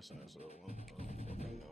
guessing that's a one. I don't fucking know.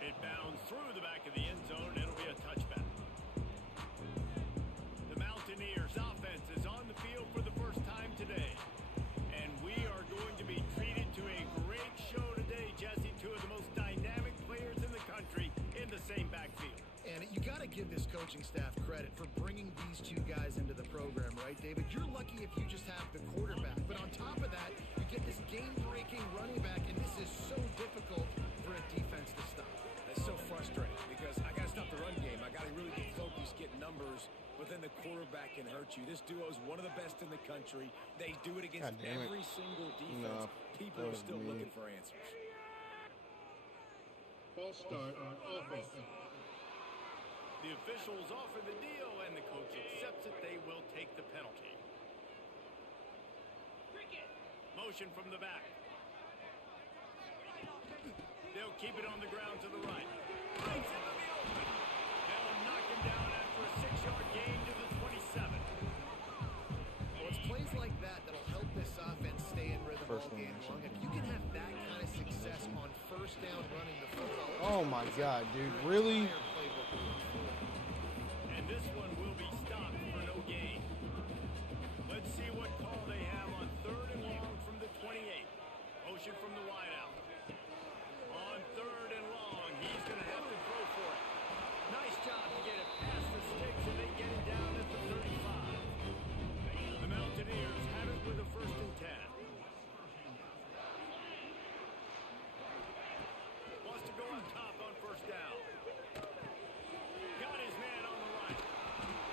It bounds through the back of the end zone. It'll be a touchback. The Mountaineers offense is on the field for the first time today. And we are going to be treated to a great show today, Jesse. Two of the most dynamic players in the country in the same backfield. And you got to give this coaching staff credit for bringing these two guys into the program, right, David? You're lucky if you just have the quarterback. But on top of that, you get this game-breaking running back, and this is so difficult for a defense to stop. That's so frustrating because I got to stop the run game. I got to really get focused, get numbers, but then the quarterback can hurt you. This duo is one of the best in the country. They do it against every single defense. People are still looking for answers. False start on offense. The officials offer the deal, and the coach accepts it. They will take the penalty. Motion from the back. They'll keep it on the ground to the right. Breaks into the open. They'll knock him down after a 6-yard gain to the 27. Well, it's plays like that that'll help this offense stay in rhythm all game long. If you can have that kind of success on first down running the football. Oh my God, dude. Really? And this one will be stopped for no gain. Let's see what call they have on 3rd and long from the 28. Motion from the wideout. On 3rd and long, he's going to have to throw for it. Nice job to get it past the sticks, and they get it down at the 35. The Mountaineers have it with a 1st and 10. Wants to go up top on 1st down. Got his man on the right.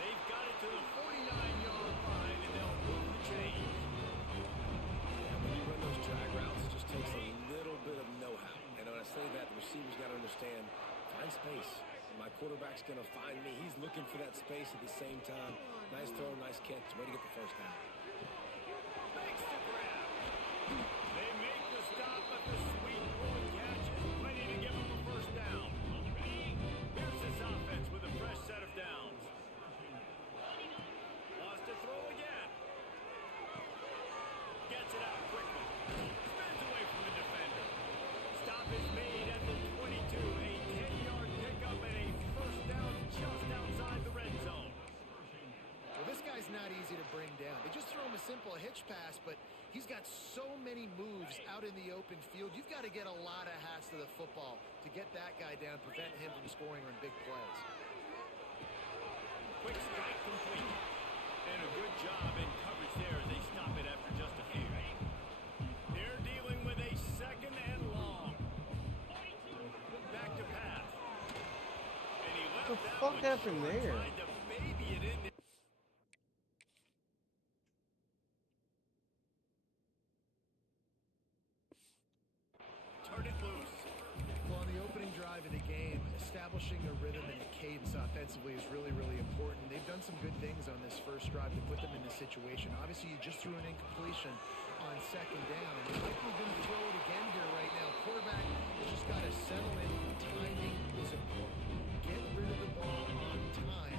They've got it to the 49-yard line, and they'll move the chains. Yeah, when you run those drag routes, it just takes a little bit of know-how. And when I say that, the receiver's got to understand, find space. My quarterback's going to find me. He's looking for that space at the same time. Nice throw, nice catch. Way to get the 1st down. Makes the grab. They make the stop, but the sweet rolling catch is plenty to give them a 1st down. Here's this offense with a fresh set of downs. Wants to throw again. Gets it out quickly. Spins away from the defender. Stop is made at the 22. A 10-yard pickup and a 1st down just outside the red zone. Well, this guy's not easy to bring down. They just throw him a simple hitch pass, but he's got so many moves out in the open field. You've got to get a lot of hats to the football to get that guy down, prevent him from scoring on big plays. Quick strike complete. And a good job in coverage there. They stop it after just a few. They're dealing with a 2nd and long. Back to pass. And he left What the fuck happened there? Tried to baby it in there. Turn it loose. Well, on the opening drive of the game, establishing a rhythm and a cadence offensively is really, really important. They've done some good things on this first drive to put them in this situation. Obviously, you just threw an incompletion on 2nd down. You're likely going to throw it again here right now. Quarterback has just got to settle in. Timing is important. Get rid of the ball on time.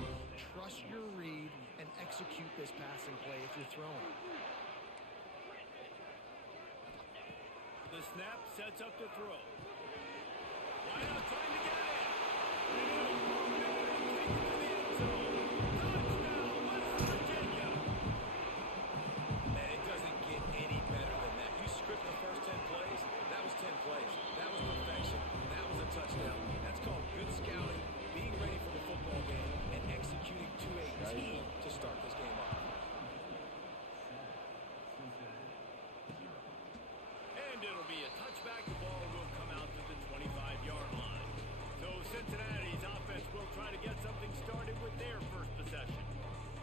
Trust your read and execute this passing play if you're throwing. The snap sets up the throw. Why not trying to get it? And he'll move it and take it to the end zone. Touchdown, West Virginia. Man, it doesn't get any better than that. You script the first 10 plays, that was 10 plays. That was perfection. That was a touchdown. That's called Cincinnati's offense will try to get something started with their first possession.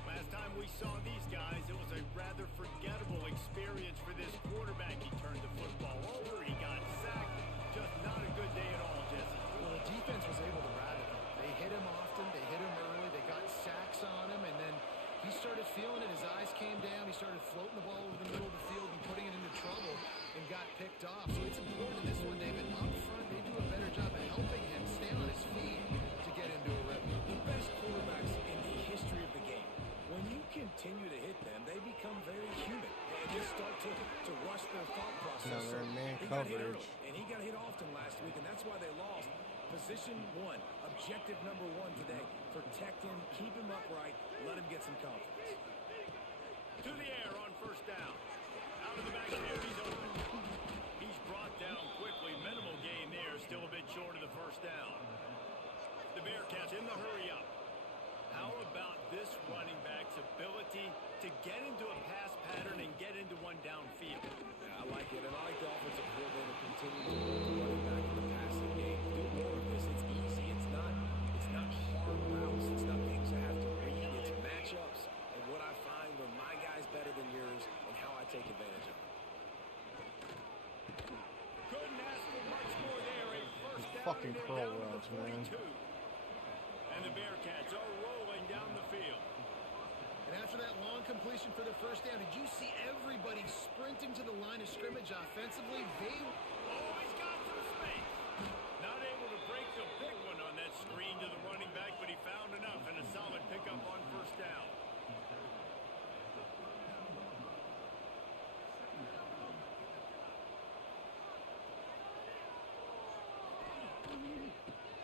Last time we saw these guys, it was a rather forgettable experience for this quarterback. He turned the football over, he got sacked. Just not a good day at all, Jesse. Well, the defense was able to rattle him. They hit him often, they hit him early, they got sacks on him, and then he started feeling it. His eyes came down, he started floating the ball over the middle of the field and putting it into trouble and got picked off. So it's important in this one, David. Up front, they do a better job of helping him stay on his feet to get into a rhythm. The best quarterbacks in the history of the game, when you continue to hit them, they become very human and just start to rush their thought process. Now they're in man He got hit coverage. early, and he got hit often last week, and that's why they lost. Position one, objective number one today. Protect him, keep him upright, let him get some confidence. To the air on first down. Out of the backfield, he's open. He's brought down quickly. Minimal gain there, still a bit short of the first down. The Bearcats in the hurry up. How about this running back's ability to get into a pass pattern and get into one downfield? Yeah, I like it, and I like the offensive coordinator continue to work the running back in the passing game. Do more of this. It's easy. It's not hard routes. It's not things you have to read. It's matchups and what I find when my guy's better than yours and how I take advantage of it. Couldn't ask for much more there. A first down Fucking and they're curl down to routes, the man. 42. And the Bearcats are rolling down the field. And after that long completion for the first down, did you see everybody sprinting to the line of scrimmage offensively? They Always got some space. Not able to break the big one on that screen to the running back, but he found enough and a solid pickup on first down.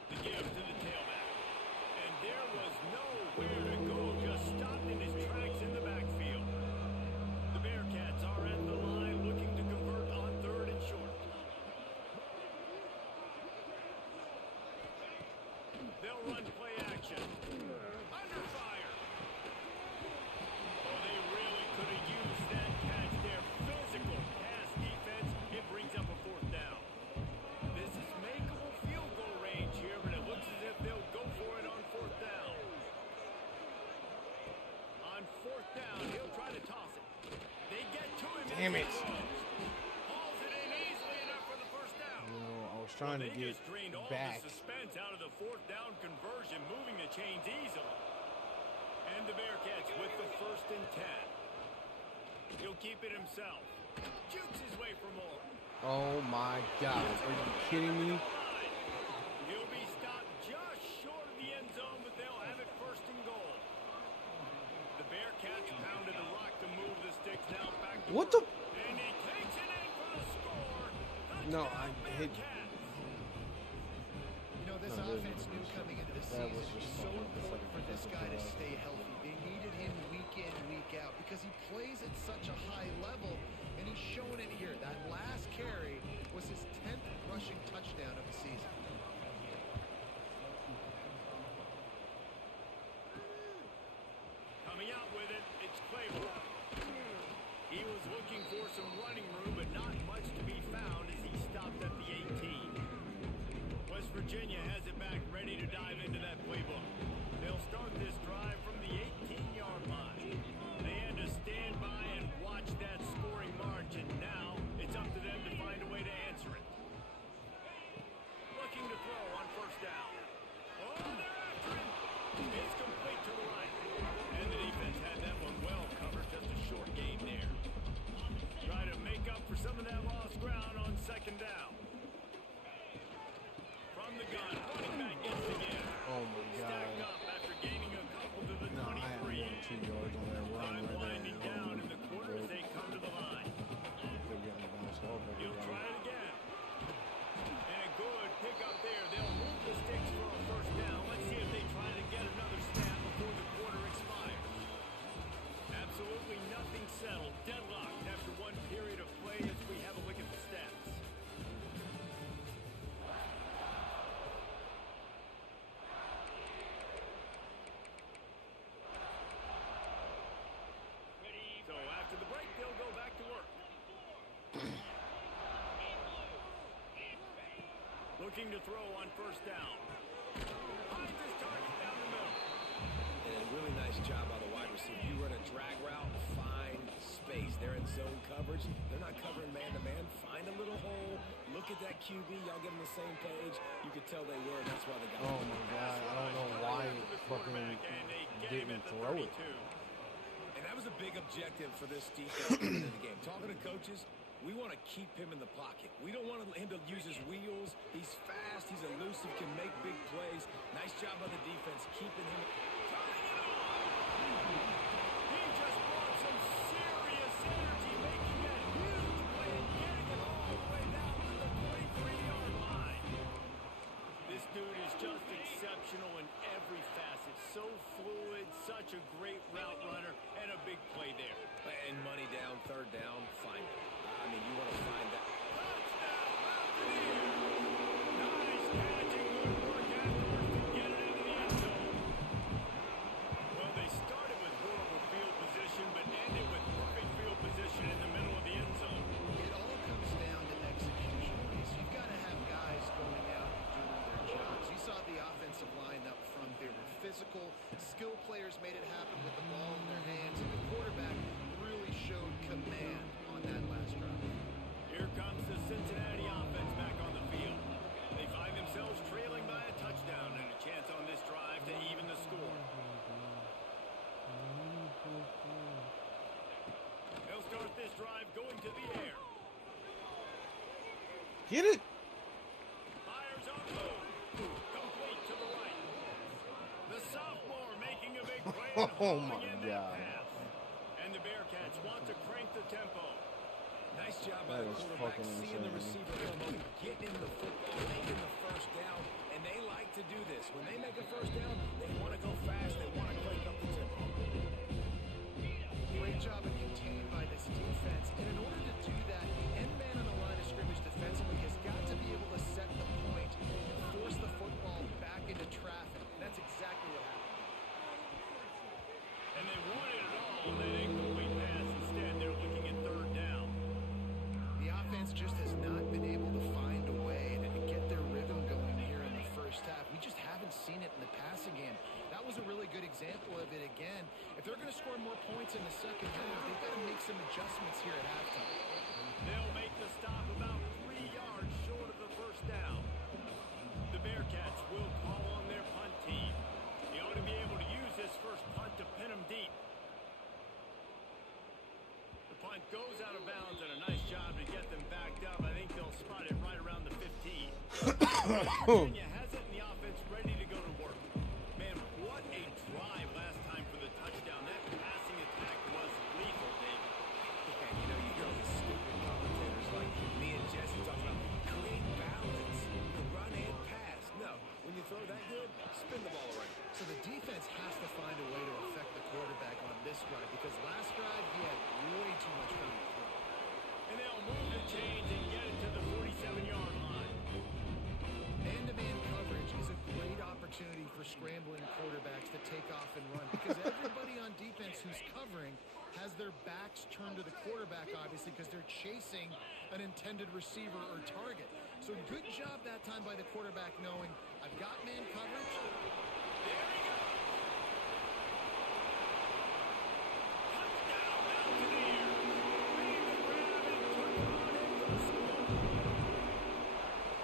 The give to the tailback. And there was nowhere to go. Just stopped in his tracks in the backfield. The Bearcats are at the line looking to convert on third and short. They'll run play action. Under fire. Oh, they really could have used that catch there. Physical pass defense. It brings up a fourth down. This is makeable field goal range here, but it looks as if they'll go for it on fourth down. On fourth down, he'll try to toss it. They get to him. Damn it. Hauls it in easily enough for the first down. You know, I was trying to They get just drained all back. the suspense out of the fourth down conversion, moving the chains easily. And the Bearcats with the first and 10. He'll keep it himself. Jukes his way for more. Oh my God. Are you kidding me? He'll be stopped just short of the end zone, but they'll have it first and goal. The Bearcats pounded the rock to move the sticks now back to What work. the? And he takes it in for the score. No, Touchdown, I hit. Bearcats. You know, this No, offense knew coming into the that season was it was just so fucking important for this pathetic guy to drive. stay healthy. They needed him week in, week out because he plays at such a high level, and he's showing it here. That last carry was his 10th rushing touchdown of the season. Coming out with it, it's Claiborne. He was looking for some running room, but not much to be found as he stopped at the 18. West Virginia has it back, ready to dive into that playbook. They'll start this drive from the 18-yard line. They had to stand by and watch that scoring march, and now it's up to them to find a way to answer it. Looking to throw on first down. Oh, they're after him. It's complete to the right. And the defense had that one well covered, just a short gain there. Try to make up for some of that lost ground on second down. From the gun, running back gets the give. Oh my Stacked God. up after gaining a couple to the No, I had 23. 1 2 yards on that run Time right winding there. down in the quarter as they come to the line. They're getting bounced off every He'll try time. it again. And a good pickup there. They'll move the sticks for a first down. Let's see if they try to get another snap before the quarter expires. Absolutely nothing settled. Deadlocked after one period of play as we have a look at the stats. So after the break, they'll go back to work. Looking to throw on first down. really nice job by the wide receiver. You run a drag route, find space. They're in zone coverage. They're not covering man-to-man. Find a little hole. Look at that QB. Y'all get on the same page. You could tell they were. That's why they got Oh my God! I don't know why it fucking didn't throw it. And that was a big objective for this defense in the game. Talking to coaches, we want to keep him in the pocket. We don't want him to use his wheels. He's fast. He's elusive. Can make big plays. Nice job by the defense keeping him. Turning it on. He just brought some serious energy, making that huge play and getting it all the way down to the 23-yard line. This dude is just exceptional in every facet. So fluid, such a great route runner, and a big play there. And money down, third down, find it. I mean, you want to find that. Touchdown, Mountaineers! Nice catch and good work afterwards to get it into the end zone. Well, they started with horrible field position, but ended with perfect field position in the middle of the end zone. It all comes down to execution, Reese. You've got to have guys going out and doing their jobs. You saw the offensive line up front. They were physical. Skill players made it happen with the ball in their hands, and the quarterback really showed command on that last drive. Here comes the Cincinnati offense back on the field. They find themselves trailing by a touchdown and a chance on this drive to even the score. They'll start this drive going to the air. Get it! Fires on move. Complete to the right. The sophomore making a big play and Oh hauling my in that God. pass. And the Bearcats want to crank the tempo. Nice job by That the is quarterback, fucking seeing the insane. receiver come open, getting in the football, making the first down, and they like to do this. When they make a first down, they want to go fast, they want to crank up the tempo. Great job of contained by this defense. And in order to do that, the end man on the line of scrimmage defensively has got to be able to set the point and force the football back into traffic. And that's exactly what happened. And they wanted it all on that incomplete pass. Instead, they're looking at third down. The offense just has not been able to find a way to get their rhythm going here in the first half. We just haven't seen it in the passing game. That was a really good example of it again. If they're going to score more points in the second half, they've got to make some adjustments here at halftime. They'll make the stop about 3 yards short of the first down. The Bearcats will call on their punt team. They ought to be able to use this first punt to pin them deep. The punt goes out of bounds, and a nice job to get them backed up. I think they'll spot it right around the 15. Virginia has it, and the offense ready to go to work. Man, what a drive last time for the touchdown. That passing attack was lethal, David. And you know, you hear all these stupid commentators like me and Jesse talking about create balance, the run and pass. No, when you throw that good, spin the ball around. So the defense has to find a way to affect the quarterback on this drive because last drive he had way too much room to throw. And they'll move the chains and get it to the 47-yard line. Man-to-man coverage is a great opportunity for scrambling quarterbacks to take off and run because everybody on defense who's covering has their backs turned to the quarterback, obviously, because they're chasing an intended receiver or target. So good job that time by the quarterback knowing I've got man coverage. There he goes. Touchdown, Mountaineers. Made the grab and took it on in for the score.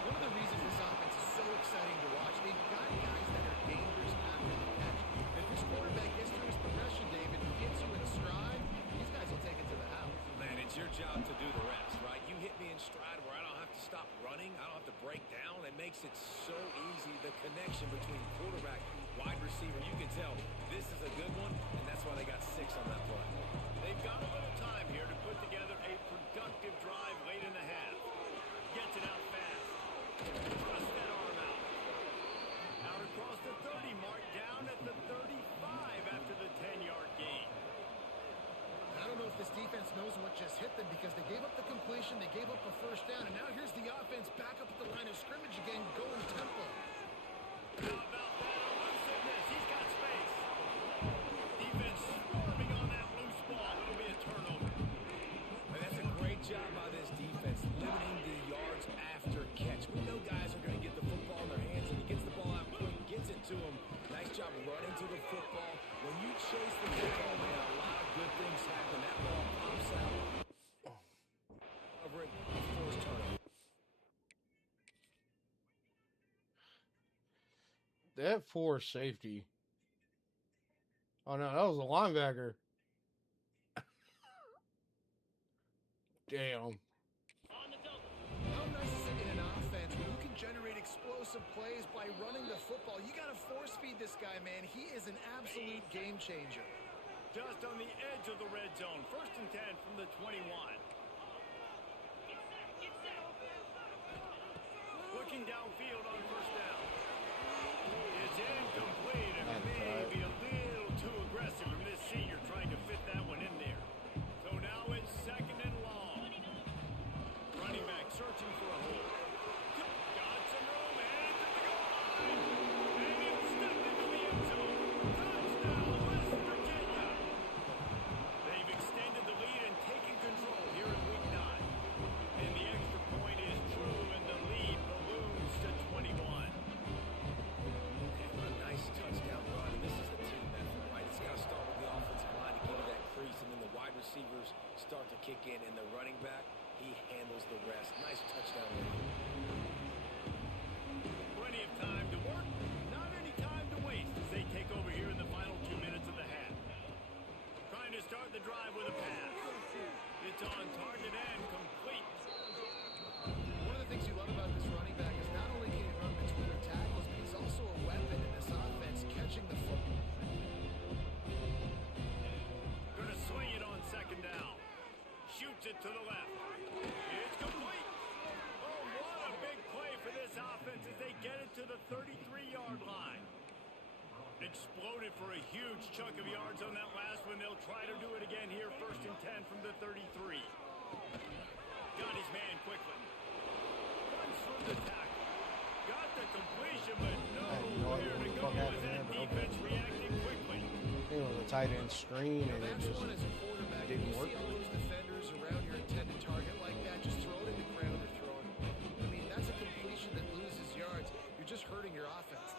One of the reasons this offense is so exciting to watch, they've got guys that are dangerous after the catch. If this quarterback gets through his progression, David, and gets you in stride, these guys will take it to the house. Man, it's your job to do the rest, right? You hit me in stride where I don't have to stop running. I don't have to break down. It makes it so easy. The connection between quarterback, wide receiver, you can tell this is a good one, and that's why they got 6 on that play. They've got a little time here to put together a productive drive late in the half. Gets it out fast. Thrust that arm out. Out across the 30 mark, down at the 35 after the 10-yard gain. I don't know if this defense knows what just hit them because they gave up the completion, they gave up a first down, and now here's the offense back up at the line of scrimmage again, going tempo. How about that elusiveness? He's got space. Defense swarming on that loose ball. It'll be a turnover. And that's a great job by this defense, limiting the yards after catch. We know guys are going to get the football in their hands, and he gets the ball out quick, gets it to them. Nice job running to the football. When you That forced safety. Oh no, that was a linebacker. Damn. How nice is it in an offense when you can generate explosive plays by running the football? You got to force feed this guy, man. He is an absolute game changer. Just on the edge of the red zone. 1st and 10 from the 21. Looking downfield on 1st down. It's incomplete and maybe a little too aggressive from this senior trying to fit that one in there. So now it's 2nd and long. Running back searching for a hole. Got some room, headed to the goal line. And he'll step into the end zone. Touchdown, West Virginia. They've extended the lead and taken control here in Week 9. And the extra point is true, and the lead balloons to 21. And what a nice touchdown run. And this is the team effort, right? It's got to start with the offensive line to get to that crease, and then the wide receivers start to kick in, and the running back, he handles the rest. Nice touchdown run. Plenty of time to work, not any time to waste as they take over here in the final 2 minutes of the half. Trying to start the drive with a pass. It's on target and complete. One of the things you love about this running back is not only can he run between the tackles, but he's also a weapon in this offense, catching the football. Going to swing it on 2nd down. Shoots it to the left. It's complete. Oh, what a big play for this offense as they get it to the 33-yard line. Exploded for a huge chunk of yards on that last one. They'll try to do it again here. 1st and 10 from the 33. Got his man quickly. Runs through the tackle. Got the completion, but nowhere to go as that defense reacting quickly. It was a tight end screen and it That's just one as a quarterback. didn't You work. see all those defenders around your intended target like that, just throw it in the ground or throw it. I mean, that's a completion that loses yards. You're just hurting your offense.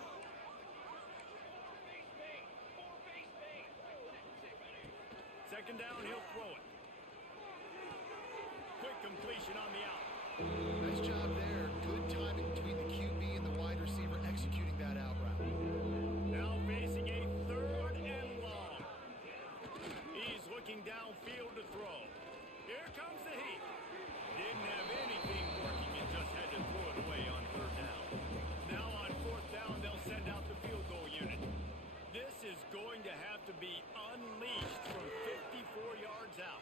2nd down, he'll throw it. Quick completion on the out. Nice job there. Good timing between the QB and the wide receiver executing that out route. Now facing a 3rd and long. He's looking downfield to throw. Here comes the heat. Didn't have anything working and just had to throw it away on 3rd down. Now on 4th down, they'll send out the field goal unit. This is going to have to be unleashed from 54 yards out.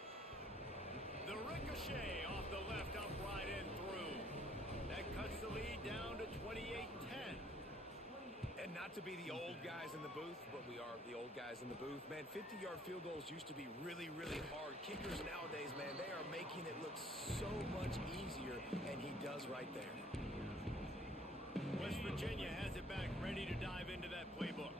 The ricochet off the left upright and through. That cuts the lead down to 28-10. And not to be the old guys in the booth, but we are the old guys in the booth. Man, 50-yard field goals used to be really, really hard. Kickers nowadays, man, they are making it look so much easier, and he does right there. West Virginia has it back, ready to dive into that playbook.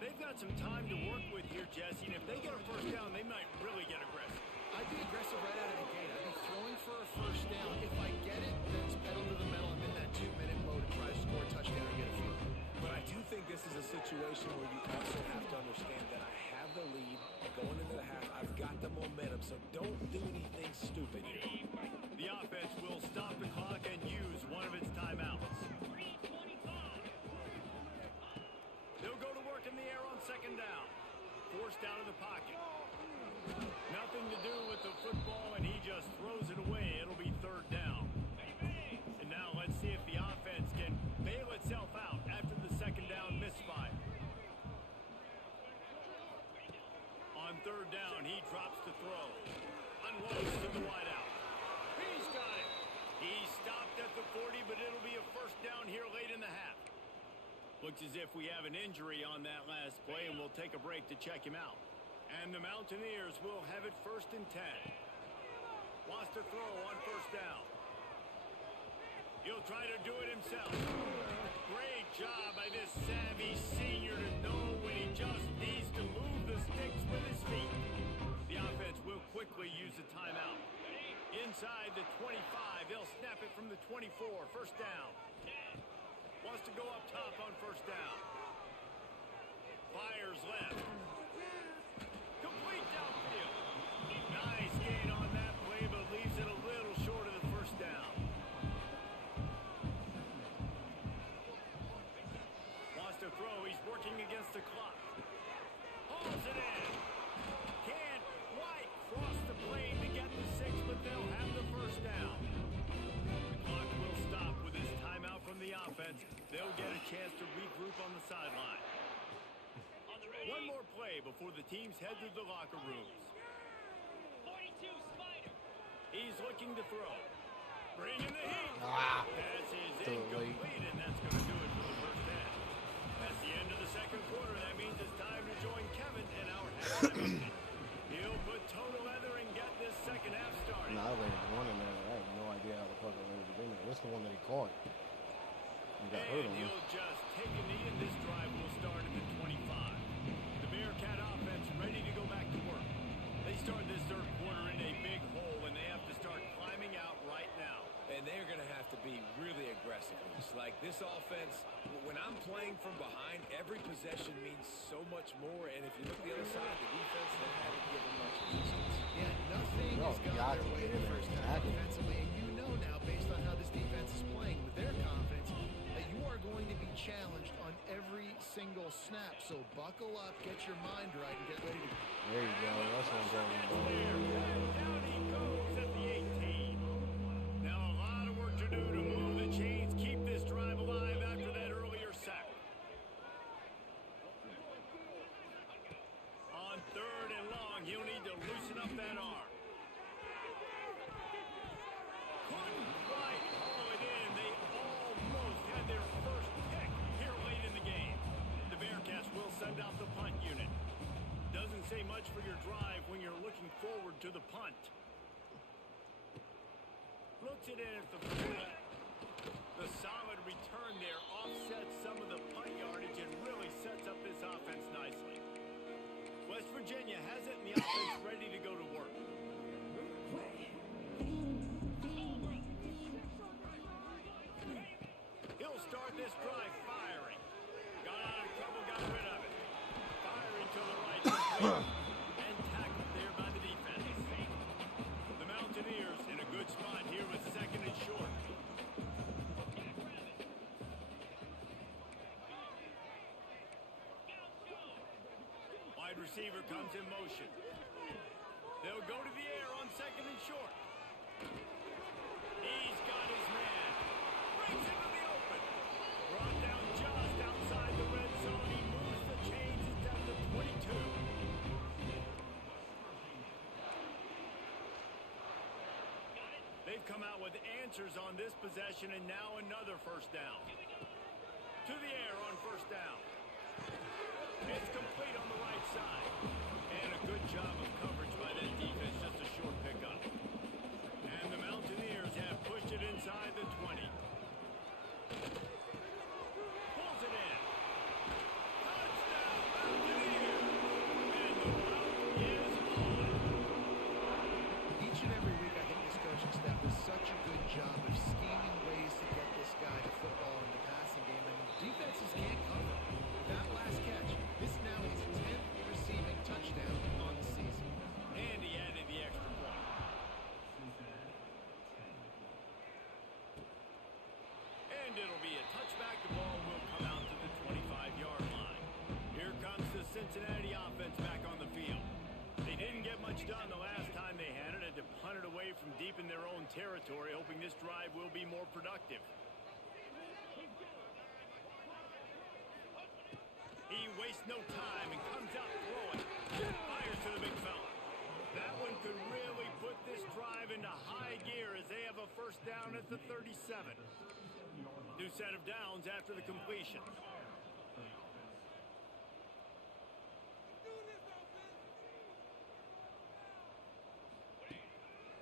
They've got some time to work with here, Jesse, and if they get a 1st down, they might really get aggressive. I'd be aggressive right out of the gate. I'd be throwing for a 1st down. If I get it, then it's pedal to the metal. I'm in that 2-minute mode to try to score a touchdown or get a field goal. But I do think this is a situation where you also have to understand that I have the lead going into the half. I've got the momentum, so don't do anything stupid here. The offense will stop the clock and use one of its timeouts. They'll go to work in the air on 2nd down. Forced out of the pocket. Nothing to do with the football, and he just throws it away. It'll be 3rd down. And now let's see if the offense can bail itself out after the 2nd down misfire. On 3rd down, he drops to throw. Unloads to the wideout. He's got it. He stopped at the 40, but it'll be a 1st down here late in the half. Looks as if we have an injury on that last play, and we'll take a break to check him out. And the Mountaineers will have it 1st and 10. Wants to throw on 1st down. He'll try to do it himself. Great job by this savvy senior to know when he just needs to move the sticks with his feet. The offense will quickly use a timeout. Inside the 25, they'll snap it from the 24. 1st down. Wants to go up top on 1st down. Fires left. Complete downfield. Nice gain on that play, but leaves it a little short of the 1st down. Wants to throw away before the teams head to the locker rooms. 42 Spider. He's looking to throw. Bringing the heat. Ah, Pass is too late. incomplete, and that's going to do it for the first half. That's the end of the second quarter. That means it's time to join Kevin in our halftime update. He'll put total leather and get this second half started. nah, I landed one in there. I have no idea how the fuck I landed in there. That's the one that he caught. He got hurt on And him. he'll just take a knee, and this drive will start at the 25. The Bearcat offense ready to go back to work. They start this third quarter in a big hole, and they have to start climbing out right now. And they're going to have to be really aggressive. It's like this offense, when I'm playing from behind, every possession means so much more. And if you look at the other side, the defense, they haven't given much resistance. Yeah, nothing No, has gone got their to way get the in there first and half tackle. offensively, and you know now, based on how this defense is playing with their confidence, that you are going to be challenged on every single snap. So buckle up, get your mind right, and get ready to. There you go. That's what I'm talking That's about. there. Down he goes at the 18. Now a lot of work to do to move the chains, keep this drive alive after that earlier sack. On third and long, he'll need to loosen up that arm. Couldn't quite haul it in. They almost had their first pick here late in the game. The Bearcats will send out the punt unit. Doesn't say much for your drive when you're looking forward to the punt. Looks it in at the 40. The solid return there offsets some of the punt yardage and really sets up this offense nicely. West Virginia has it, and the offense ready to go to work. He'll start this drive firing. Got out of trouble, got rid of it. Firing to the right. And tackled there by the defense. The Mountaineers in a good spot here with second and short. Wide receiver comes in motion. They'll go to the air on second and short. He's got his man. Brings it to the open. Brought down just outside the red zone. He moves the chains. It's down to 22. They've come out with answers on this possession, and now another first down. To the air on first down. It's complete on the right side. And a good job of coverage by that defense. Just a short pickup. And the Mountaineers have pushed it inside the 20. Pulls it in. Touchdown, Mountaineers! And the route is on. Each and every week, I think this coaching staff does such a good job of scheming ways to get this guy the football in the passing game, and defenses can't cover. That last catch, this now is his 10th receiving touchdown on the season. And he added the extra point. And it'll be a touchback. The ball will come out to the 25-yard line. Here comes the Cincinnati offense back on the field. They didn't get much done the last time they had it. Had to punt it away from deep in their own territory, hoping this drive will be more productive. He wastes no time and comes out throwing. Fires to the big fella. That one could really put this drive into high gear as they have a first down at the 37. New set of downs after the completion.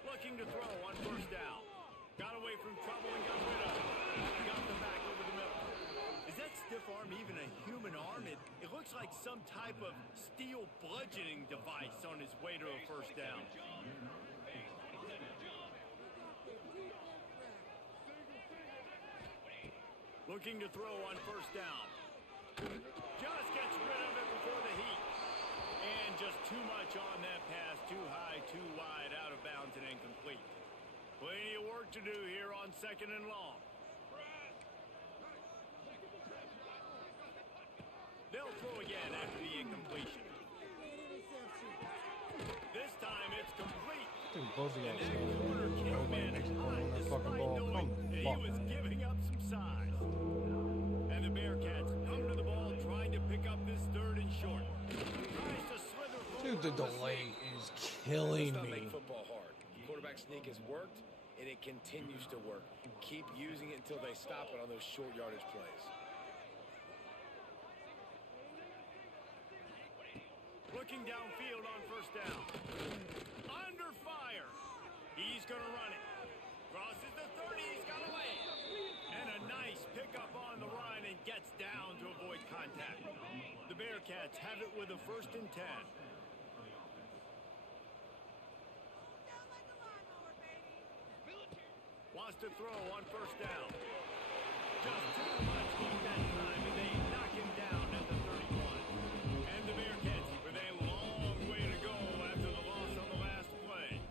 Looking to throw on first down. Got away from trouble and got rid of it. Got the back over the middle. Is that stiff arm even a human arm? It looks like some type of steel bludgeoning device on his way to a first down. Looking to throw on first down. Just gets rid of it before the heat. And just too much on that pass. Too high, too wide, out of bounds and incomplete. Plenty of work to do here on second and long. They'll throw again after the incompletion. This time it's complete. Dude, both of y'all And that standing corner there. came Nobody in makes a play hot on that despite fucking ball. knowing Come that he fuck, was man. giving up some size. And the Bearcats come to the ball trying to pick up this third and short. Tries The delay is killing Let's not me. make football hard. Quarterback sneak has worked, and it continues to work. Keep using it until they stop it on those short yardage plays. Looking downfield on first down. Under fire. He's going to run it. Crosses the 30. He's got a land. And a nice pickup on the run and gets down to avoid contact. The Bearcats have it with a 1st and 10. Wants to throw on first down. Just too much heat that time, and they knock him down at the 31. And the Bearcats with a long way to go after the loss on the last play.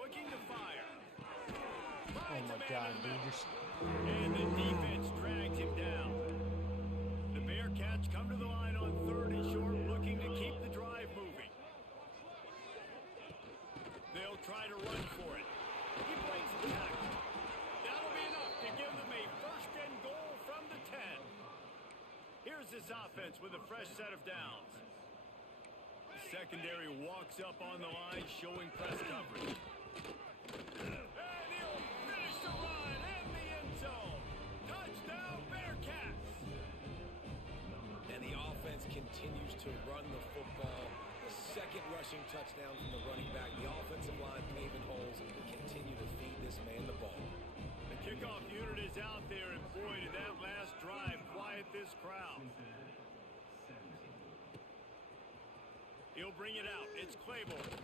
Looking to fire. Oh my God, dude. And the defense drags him down. The Bearcats come to the line on 3rd and short, looking to keep the drive moving. They'll try to run for it. He breaks the tackle. That'll be enough to give them a 1st and goal from the 10. Here's this offense with a fresh set of downs. The secondary walks up on the line, showing press coverage. And he'll finish the run in the end zone. Touchdown, Bearcats. And the offense continues to run the football. The 2nd rushing touchdown from the running back. The offensive line paving holes and continue to feed this man the ball. The kickoff unit is out there, and boy, did that last drive quiet this crowd. He'll bring it out. It's Claiborne.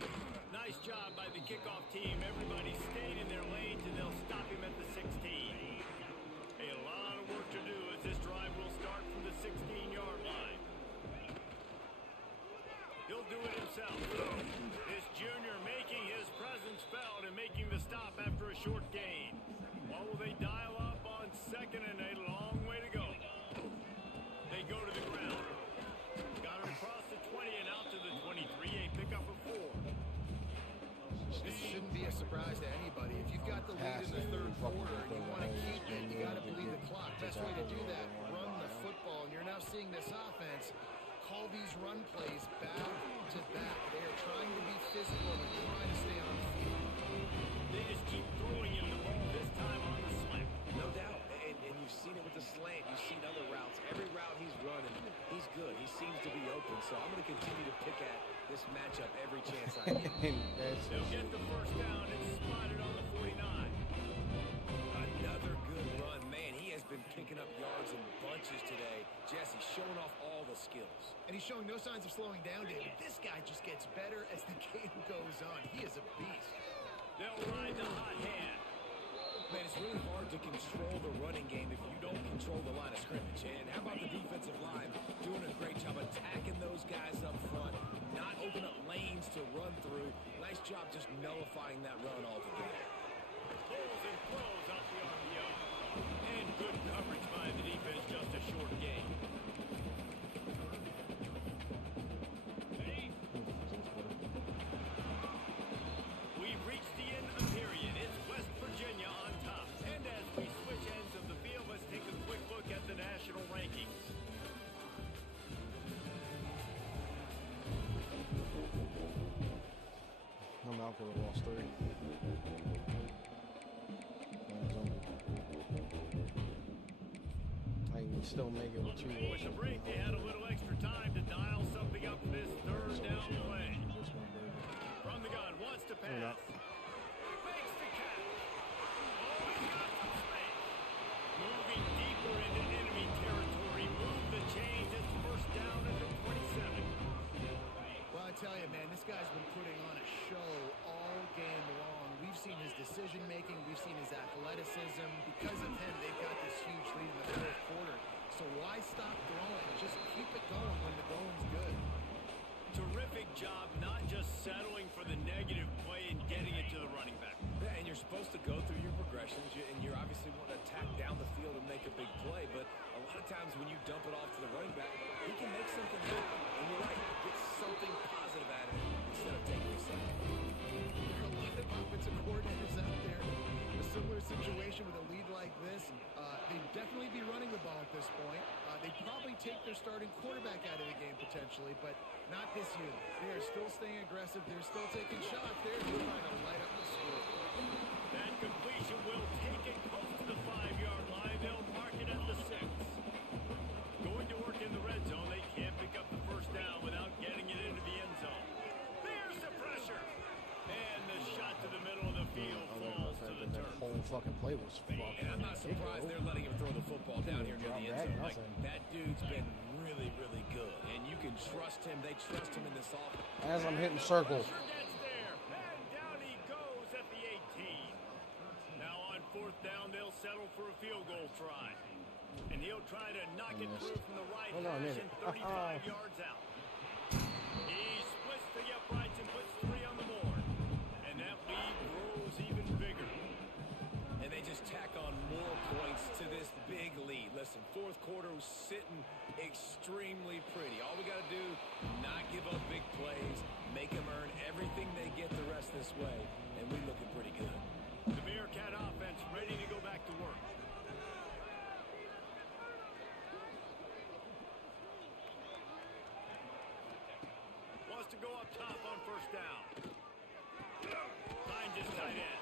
Nice job by the kickoff team. Everybody stayed in their lanes, and they'll stop him at the 16. A lot of work to do as this drive will start from the 16-yard line. He'll do it himself. This junior making his presence felt and making the stop after a short gain. What will they dial up on 2nd and a long way to go? They go to the ground. Got it across the 20 and out to the 23. A pickup of 4. This shouldn't be a surprise to anybody. If you've got the lead in the 3rd quarter and you want to keep it, you got to bleed the clock. Best way to do that, run the football. And you're now seeing this offense call these run plays back to back. They are trying to be physical and trying to stay on the field. They just keep throwing him the ball, this time on the slant. No doubt. And you've seen it with the slant. You've seen other routes. Every route he's running, he's good. He seems to be open. So I'm going to continue to pick at this matchup every chance I get. They'll get the 1st down and spotted on the 49. Another good run. Man, he has been picking up yards in bunches today. Jesse showing off all the skills. And he's showing no signs of slowing down, David. This guy just gets better as the game goes on. He is a beast. They'll ride the hot hand. Man, it's really hard to control the running game if you don't control the line of scrimmage. And how about the defensive line doing a great job attacking those guys up front, not open up lanes to run through. Nice job just nullifying that run altogether. Pulls and throws off the RPO. And good coverage by the defense, just a short gain. We've reached the end of the period. It's West Virginia on top. And as we switch ends of the field, let's take a quick look at the national rankings. I'm out for the lost 3. I can still make it with 2 With the losses. break, they had a little extra time to dial something up for this 3rd down play. From the gun, wants to pass. Makes the catch. Oh, he's got some space. Moving deeper into enemy territory. Move the change. It's 1st down at the 27. Well, I tell you, man, this guy's been putting on a show all game long. We've seen his decision-making. We've seen his athleticism. Because of him, they've got this huge lead in the 4th quarter. So why stop throwing? Just keep it going when the going's good. Terrific job not just settling for the negative play and getting it to the running back. Yeah, and you're supposed to go through your progressions, and you're obviously wanting to attack down the field and make a big play, but a lot of times when you dump it off to the running back, he can make something happen. And you're right, get something positive out of it instead of taking a sack. There are a lot of offensive coordinators out there. A similar situation with a lead like this. They'd definitely be running the ball at this point. They'd probably take their starting quarterback out of the game potentially, but not this unit. They're still staying aggressive. They're still taking shots. They're trying to light up the score. That completion will take it close to the 5-yard line. They'll mark it at the 6. Going to work in the red zone. They can't pick up the first down without getting it into the end zone. There's the pressure. And the shot to the middle of the field falls to the turf. That whole fucking play was fucking. And I'm not surprised they're letting him throw the football down here near the end zone. Like, that dude's been really, really good. And you can trust him. They trust him in this offense. As I'm hitting circle. Pressure gets there. And down he goes at the 18. Now on 4th down, they'll settle for a field goal try. And he'll try to knock it through from the right hash and 35 yards out. He splits the uprights and puts 3 on the board. And that lead grows even bigger. And they just tack on more points to this big lead. Listen, 4th quarter was sitting extremely pretty. All we got to do, not give up big plays, make them earn everything they get the rest this way, and we're looking pretty good. The Bearcat offense ready to go back to work. Wants to go up top on 1st down. Finds his tight end.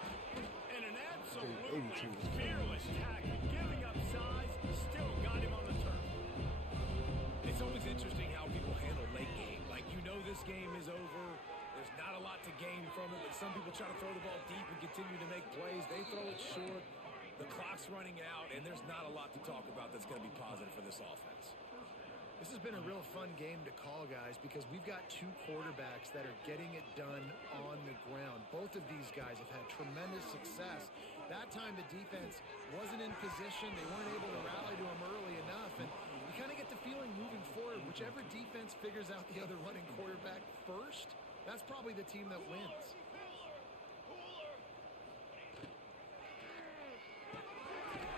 And an absolutely fearless tackle, giving up size, still got him on the turf. It's always interesting how people handle late game. Like, you know this game is over. There's not a lot to gain from it, but some people try to throw the ball deep and continue to make plays. They throw it short. The clock's running out, and there's not a lot to talk about that's going to be positive for this offense. This has been a real fun game to call, guys, because we've got 2 quarterbacks that are getting it done on the ground. Both of these guys have had tremendous success. That time the defense wasn't in position. They weren't able to rally to him early enough. And you kind of get the feeling moving forward, whichever defense figures out the other running quarterback first, that's probably the team that wins.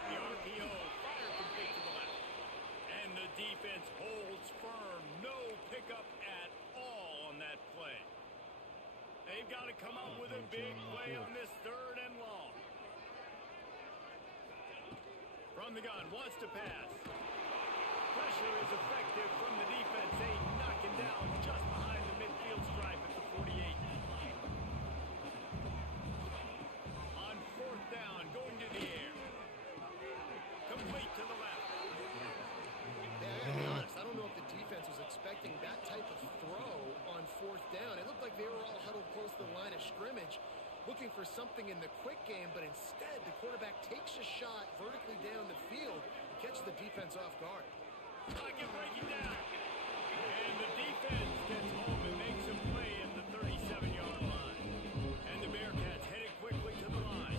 The RPO fire complete to the left. And the defense holds firm. No pickup at all on that play. They've got to come up with a big play on this 3rd and long. From the gun, wants to pass. Pressure is effective from the defense. They knock him down just behind the midfield stripe at the 48. On 4th down, going to the air. Complete to the left. Yeah, I gotta be honest, I don't know if the defense was expecting that type of throw on 4th down. It looked like they were all huddled close to the line of scrimmage, looking for something in the quick game, but instead the quarterback takes a shot vertically down the field and catches the defense off guard. Pocket breaking down. And the defense gets home and makes a play at the 37-yard line. And the Bearcats headed quickly to the line.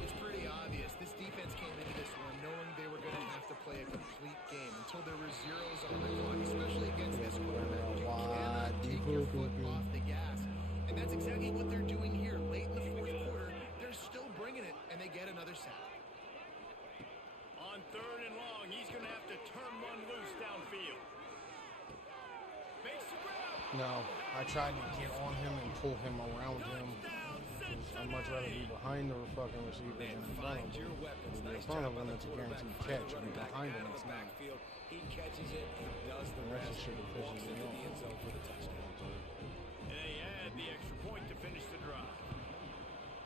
It's pretty obvious. This defense came into this one knowing they were going to have to play a complete game until there were zeros on the clock, especially against this quarterback. You cannot take your foot off the gas. And that's exactly what they're doing here. Late in the 4th quarter, they're still bringing it, and they get another sack. On 3rd and long, he's going to have to turn one loose downfield. Makes the grab. No, I tried to get on him and pull him around him. I'd much rather be behind the fucking receiver than in front of him. If you're in front of him, it's a guaranteed catch. If you're behind him, it's not. He catches it, does the That's rest, the shit that walks pisses me into off. the end zone for the touchdown. And they add the extra point to finish the drive.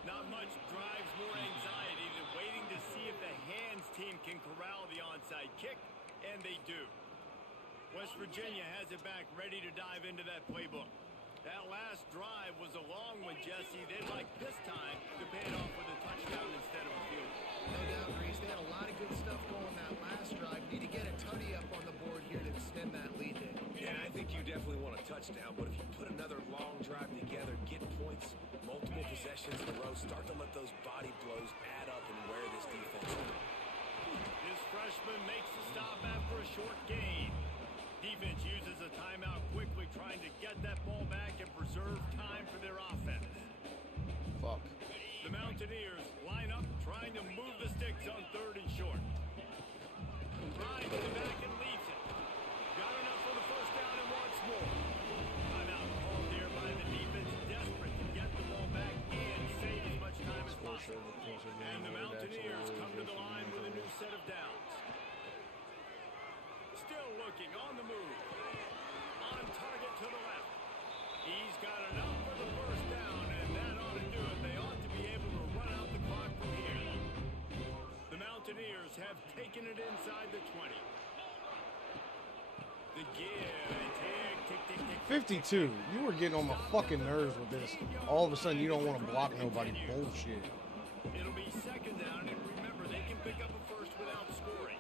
Not much drives more anxiety than waiting to see if the hands team can corral the onside kick, and they do. West Virginia has it back, ready to dive into that playbook. That last drive was a long one, Jesse. They'd like this time to pay it off with a touchdown instead of a field goal. No doubt, Reese. They had a lot of good stuff going that last drive. Need to get a tutty up on the board here to extend that lead. And I think you definitely want a touchdown, but if you put another long drive together, get points, multiple possessions in a row, start to let those body blows add up and wear this defense down. This freshman makes the stop after a short gain. Defense uses a timeout quickly, trying to get that ball back and preserve time for their offense. Fuck. The Mountaineers line up, trying to move the sticks on 3rd and short. Drives it back and leaves it. Got enough for the 1st down and wants more. Timeout called there by the defense, desperate to get the ball back and save as much time as possible. And the Mountaineers come to the line with a new set of downs. looking on the move. On target to the left. He's got enough for the first down, and that ought to do it. They ought to be able to run out the clock from here. The Mountaineers have taken it inside the 20. The give and tick, tick, tick, tick. 52. You were getting on my fucking nerves with this. All of a sudden, you don't want to block nobody. Bullshit. It'll be second down, and remember, they can pick up a first without scoring.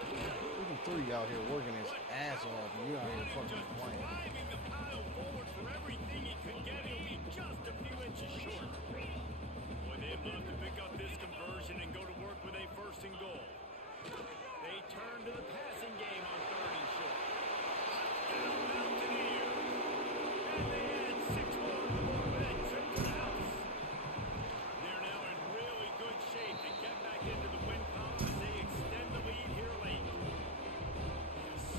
Look at 3 out here working his ass off, and you out here fucking playing. Driving the pile forward for everything he could get. He'll be just a few inches short. Boy, they'd love to pick up this conversion and go to work with a first and goal. They turn to the passing game on third and short. Touchdown Mountaineers. And they add 6 more to the board with that trip to the house. They're now in really good shape to get back into the win column as they extend the lead here late.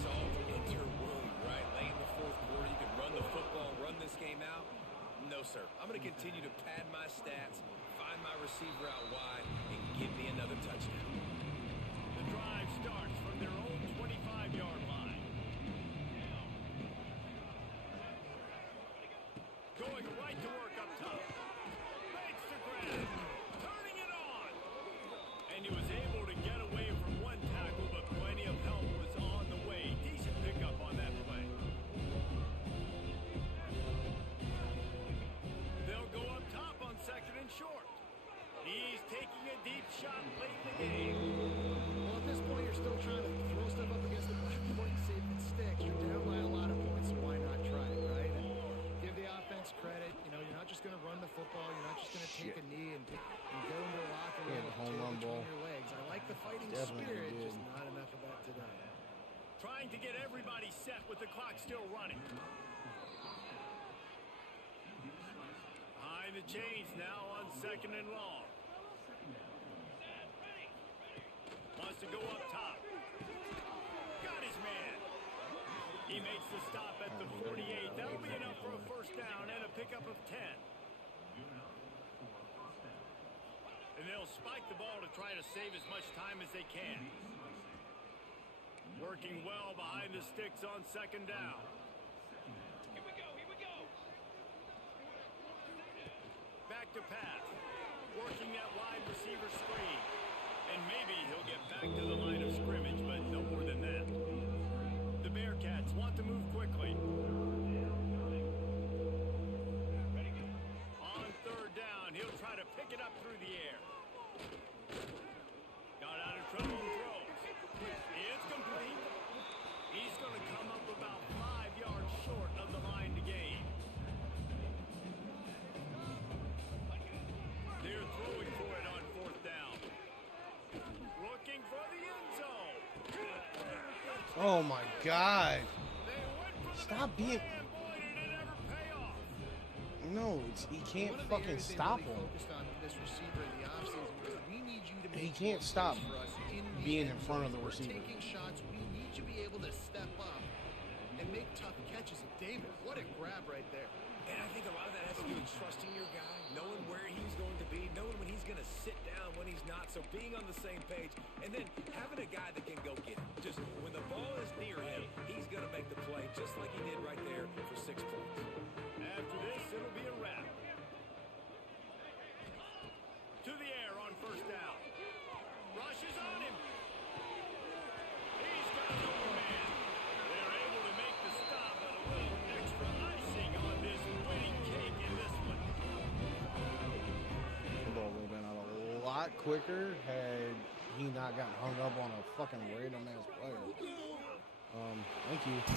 Salt into your wound, right? Late in the fourth quarter, you can run the football, run this game out. No, sir. I'm going to continue to pad my stats, find my receiver out wide, and give me another touchdown. The drive starts from their own 25-yard line. Going right to work up top. Makes the grab. Turning it on. And he was able to get away from one tackle, but plenty of help was on the way. Decent pickup on that play. They'll go up top on second and short. He's taking a deep shot late in the game. Well, at this point, you're still trying to throw stuff up against the black point, see if it sticks. You're down by a lot of points, so why not try it, right? And give the offense credit. You know, you're not just going to run the football. You're not just going to take a knee and go into a locker room with the home run tail ball. between your legs. I like the fighting Definitely spirit, did. just not enough of that today. Trying to get everybody set with the clock still running. Behind the chains now on second and long. Wants to go up top. Got his man. He makes the stop at the 48. That'll be enough for a first down and a pickup of 10. And they'll spike the ball to try to save as much time as they can. Working well behind the sticks on second down. Here we go, here we go. Back to pass. Working that wide receiver screen. And maybe he'll get back to the line of scrimmage, but no more than that. The Bearcats want to move quickly. On third down, he'll try to pick it up through the air. Got out of trouble and throws. It's complete. He's going to come up about 5 yards short of the line to gain. They're throwing for it on fourth down. Looking for the end zone. Oh my God. They went for the Stop being. and boy, did it ever pay off. No, he can't One of the fucking areas they stop really him. focused on this receiver in the offseason was we need you to He make can't stop plays for us in the being end in front of zone. the We're receiver. taking shots. We need you to be able to step up and make tough catches. David, what a grab right there. And I think a lot of that has to do with trusting your guy, knowing where he's going to be, knowing when he's going to sit down, when he's not. So being on the same page, and then having a guy that can go get it. Just when the ball is near him, he's going to make the play, just like he did right there for 6 points. After this, it'll be a wrap. To the air on first down. Rushes on him. He's got an open man. They're able to make the stop, but a little extra icing on this winning cake in this one. The ball would have been out a lot quicker had he not gotten hung up on a fucking random ass player. Thank you.